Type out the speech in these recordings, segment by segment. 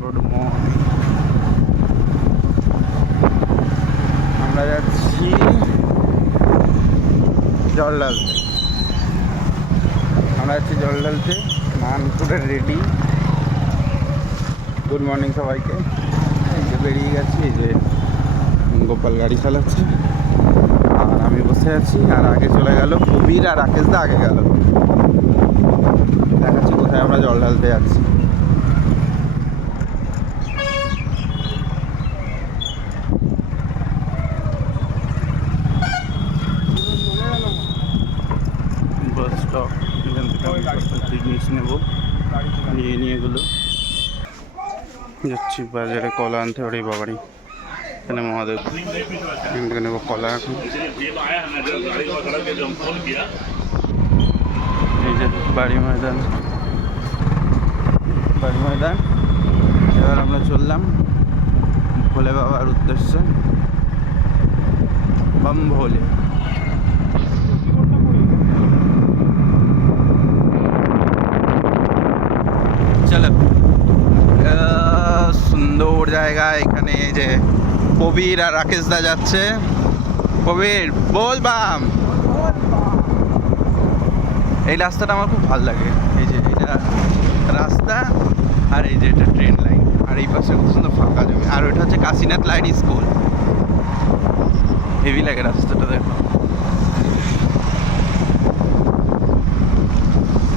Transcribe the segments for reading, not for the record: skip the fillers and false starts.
Good morning. আমরা যাচ্ছি জল ঢালতে। স্নান করে রেডি। গুড মর্নিং সবাইকে। এই যে বেরিয়ে গেছি, এই যে গোপাল গাড়ি চালাচ্ছে আর আমি বসে আছি। আর আগে চলে গেল কবির আর রাকেশ দা আগে গেল। দেখাচ্ছি কোথায় আমরা জল ঢালতে যাচ্ছি। বাস স্টপ, এখান থেকে জিনিস নেবো, নিয়ে এগুলো যাচ্ছি বাজারে কলা আনতে। ওরে বাবারি, এখানে মহাদেব। এখান থেকে নেবো কলা। এখন এই যে বাড়ি ময়দান। এবার আমরা চললাম ভোলে বাবার উদ্দেশ্যে। বম ভোলে। চলো, সুন্দর জায়গা। এখানে যে কবির আর রাকেশ দা যাচ্ছে। কবির বল বাম। এই রাস্তাটা আমার খুব ভালো লাগে। এই যে এটা রাস্তা, আর এই যে এটা ট্রেন লাইন, আর এই পাশে খুব সুন্দর ফাঁকা জমি। আর ওইটা হচ্ছে কাশীনাথ লাইট স্কুল। হেভি লাগে রাস্তাটা, দেখো।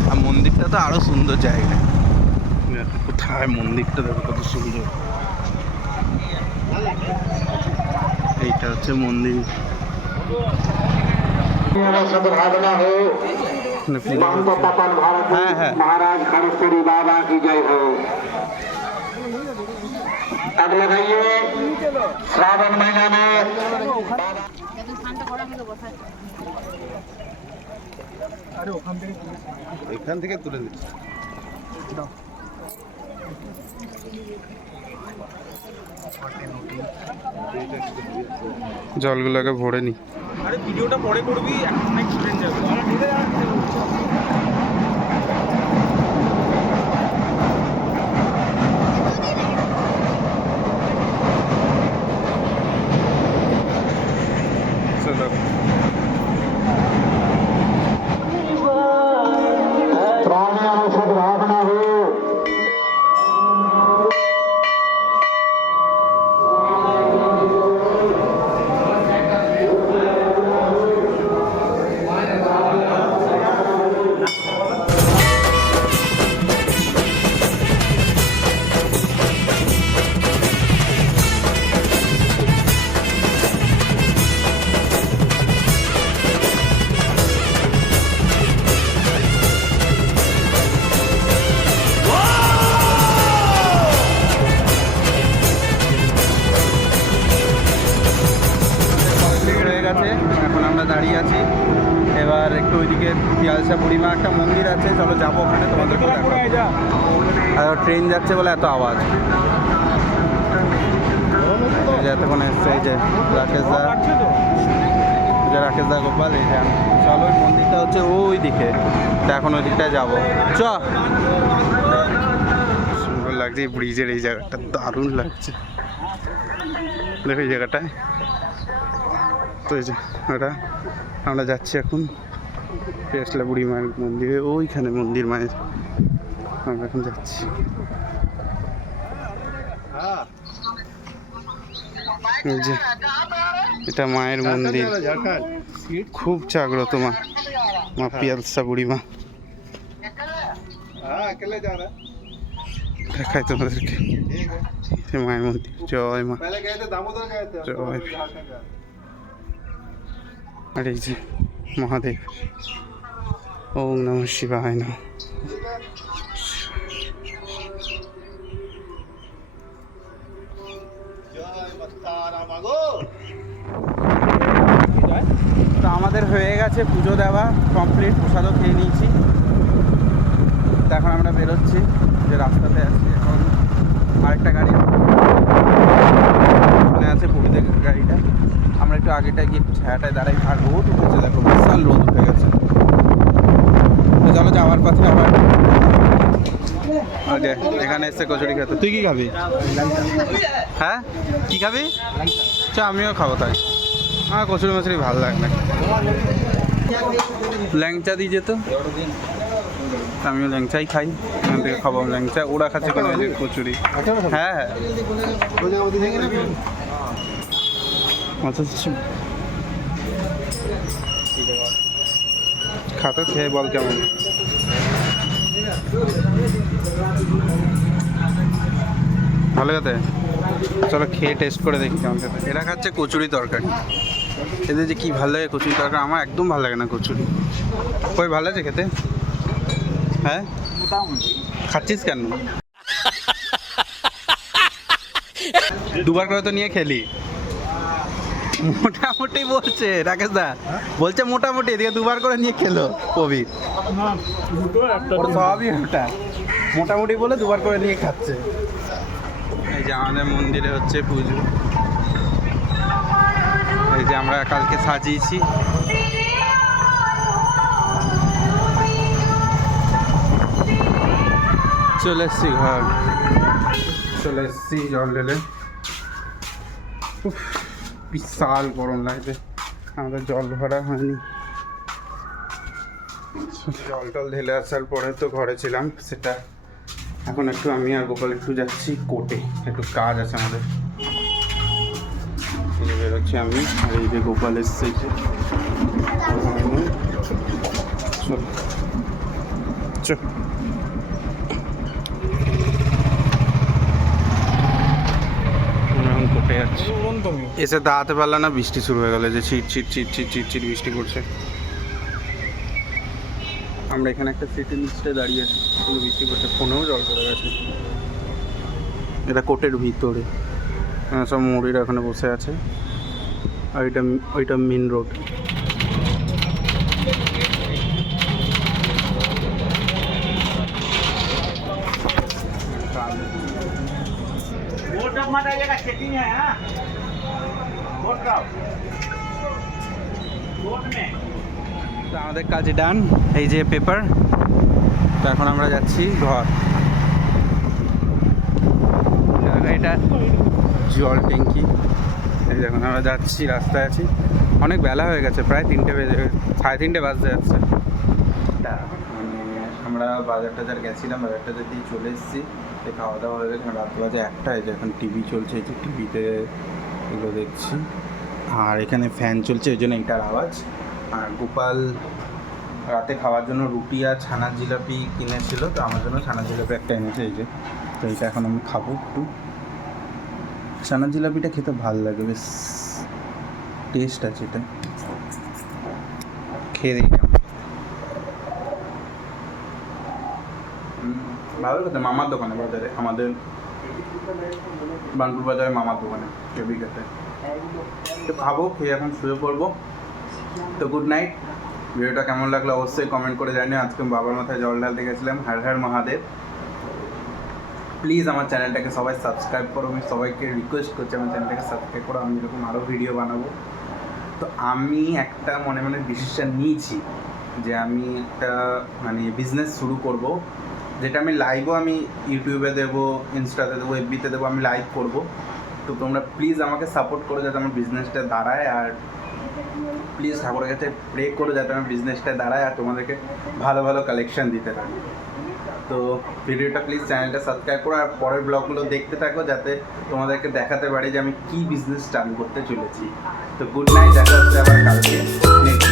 আর মন্দিরটা তো আরো সুন্দর জায়গা। কোথায় মন্দিরটা দেখো কত সুন্দর। এইটা হচ্ছে মন্দির। হ্যাঁ হ্যাঁ, महाराज खड़गपुरी बाबा की जय हो। अब लगाइए श्रावण महीना में এখান থেকে তুলে দিচ্ছি। জলগুলোকে ভরে নি। আরে ভিডিওটা পরে করবি, এখন স্টুডেন্ট যাবে। চলো, प्राणायाम सद्भावना हो। এখন আমরা দাঁড়িয়ে আছি। এবার একটু ওইদিকে পিয়ালসা বুড়িমা একটা মন্দির আছে, চলো যাবো ওখানে, তোমাদেরকে দেখাবো। আর ট্রেন যাচ্ছে বলে এত আওয়াজ। এতক্ষণ এসছে এই যে রাকেশ দা গোপাল। এই যে চলো, ওই মন্দিরটা হচ্ছে ওই দিকে। তা এখন ওই দিকটায় যাবো। চ, সুন্দর লাগছে ব্রিজের এই জায়গাটা, দারুণ লাগছে। দেখো এই জায়গাটায় তো, এই যে ওটা আমরা যাচ্ছি এখন পেয়াসলা বুড়ি মায়ের মন্দিরে। ওইখানে মন্দির মায়ের, আমরা এখন যাচ্ছি। এই যে এটা মায়ের মন্দির, খুব জাগ্রত মা, মা পিয়ালসা বুড়ি মা। দেখাই তোমাদেরকে মায়ের মন্দির। জয় মা, জয়। আর এই যে মহাদেব। ওম নমঃ শিবায় নমঃ। তো আমাদের হয়ে গেছে পুজো দেওয়া কমপ্লিট, প্রসাদও খেয়ে নিয়েছি। তো এখন আমরা বেরোচ্ছি, যে রাস্তাতে আছি। এখন আরেকটা গাড়ি শুনে আছে, পুরীদের গাড়িটা। আমরা একটু আগেটা গিয়ে একটু ছায়াটায় দাঁড়াই। আর রোদ উঠেছে, দেখো বিশাল রোদ উঠে গেছে। তো চলো, যাওয়ার পথে আবার ওই যে এখানে এসে কচুরি খেতে। তুই কি খাবি? হ্যাঁ কি খাবি? চ আমিও খাবো তাই। আমার কচুরি মচুরি ভালো লাগে না। ল্যাংচা দিয়ে যেত, আমিও ল্যাংচাই খাই। এখান থেকে খাবো ল্যাংচা, ওরা খাচ্ছে কোনো কচুরি। হ্যাঁ হ্যাঁ আচ্ছা খাতো, খেয়ে বল কেমন। ভালো খেতে, চলো খেয়ে টেস্ট করে দেখি কেমন খেতে। এরা খাচ্ছে কচুরি তরকারি, এদের যে কী ভালো লাগে কচুরি তরকারি, আমার একদম ভালো লাগে না কচুরি। ওই ভালো আছে খেতে? হ্যাঁ খাচ্ছিস কেন? দুবার করে তো নিয়ে খেলি। মোটামুটি বলছে রাকেশ দা, বলছে মোটামুটি, এদিকে দুবার করে নিয়ে খেলো কবির। সবই ওটা মোটামুটি বলে দুবার করে নিয়ে খাচ্ছে। এই যে আমাদের মন্দিরে হচ্ছে পুজো, এই যে আমরা কালকে সাজিয়েছি। চলে এসছি ঘর, চলে এসছি জল ঢেলে। বিশাল গরম লাগছে, আমাদের জল ভরা হয়নি। জল টল ঢেলে আসার পরে তো ঘরে ছিলাম, সেটা এখন একটু আমি আর গোপাল একটু যাচ্ছি কোর্টে, একটু কাজ আছে আমাদের। বেরোচ্ছি আমি, আর এই যে গোপাল এসছে। কোর্টে যাচ্ছি, এসে দাঁড়াতে পারলাম না, বৃষ্টি শুরু হয়ে গেল, যে ছিট ছিট ছিট ছিট ছিট ছিট বৃষ্টি পড়ছে। আমরা এখানে একটা সিটি লিস্টে দাঁড়িয়ে আছি, পুরো বৃষ্টি পড়ছে, ফোনেও জল পড়ে গেছে। এটা কোর্টের ভিতরে, সব মুড়িরা ওখানে বসে আছে, আর ওইটা মেন রোড। আমাদের কাজ ডান, এই যে পেপার। তো এখন আমরা যাচ্ছি ঘর। এটা জল ট্যাঙ্কি, এই দেখুন আমরা যাচ্ছি, রাস্তায় আছি। অনেক বেলা হয়ে গেছে, প্রায় 3টে বেজে, 3:30 বাজতে যাচ্ছে। মানে আমরা বাজার টাজার গেছিলাম, বাজার টাজার দিয়ে চলে এসেছি, খাওয়া দাওয়া হয়ে গেছে। রাত বাজে 1টা, এই যে এখন টিভি চলছে, এই যে টিভিতে এগুলো দেখছি। আর এখানে ফ্যান চলছে, ওই জন্য এটার আওয়াজ। আর গোপাল রাতে খাওয়ার জন্য রুটি আর ছানার জিলাপি কিনেছিল, তো আমার জন্য ছানার জিলাপি একটা এনেছে, এই যে। তো এইটা এখন আমি খাবো একটু। ছানার জিলাপিটা খেতে ভালো লাগে, বেশ টেস্ট আছে এটা, খেয়ে দিই। ভালো খেতে, মামার দোকানে, বাজারে আমাদের বানপুর বাজারে মামার দোকানে কেবি খেতে। তো খাবো, খেয়ে এখন শুয়ে পড়বো। তো গুড নাইট। ভিডিওটা কেমন লাগলো অবশ্যই কমেন্ট করে জানিও। আজকে বাবার মাথায় জল ঢালতে গেছিলাম, হর হর মহাদেব। প্লিজ আমার চ্যানেলটাকে সবাই সাবস্ক্রাইব করো, আমি সবাইকে রিকোয়েস্ট করছি আমার চ্যানেলটাকে সাবস্ক্রাইব করো। আমি এরকম আরও ভিডিও বানাবো। তো আমি একটা মনে মনে ডিসিশন নিয়েছি যে আমি একটা মানে বিজনেস শুরু করব, যেটা আমি লাইভও আমি ইউটিউবে দেবো, ইনস্টাতে দেবো, এফবিতে দেবো, আমি লাইভ করব। তো তোমরা প্লিজ আমাকে সাপোর্ট করো যাতে আমার বিজনেসটা দাঁড়ায়, আর প্লিজ ঠাকুরের কাছে প্রে করো যাতে আমার বিজনেসটা দাঁড়ায় আর তোমাদেরকে ভালো ভালো কালেকশন দিতে পারি। তো ভিডিওটা প্লিজ চ্যানেলটা সাবস্ক্রাইব করো, আর পরের ব্লগগুলো দেখতে থাকো যাতে তোমাদেরকে দেখাতে পারি যে আমি কী বিজনেস চালু করতে চলেছি। তো গুড নাইট, দেখা হচ্ছে আবার কালকে নেক্সট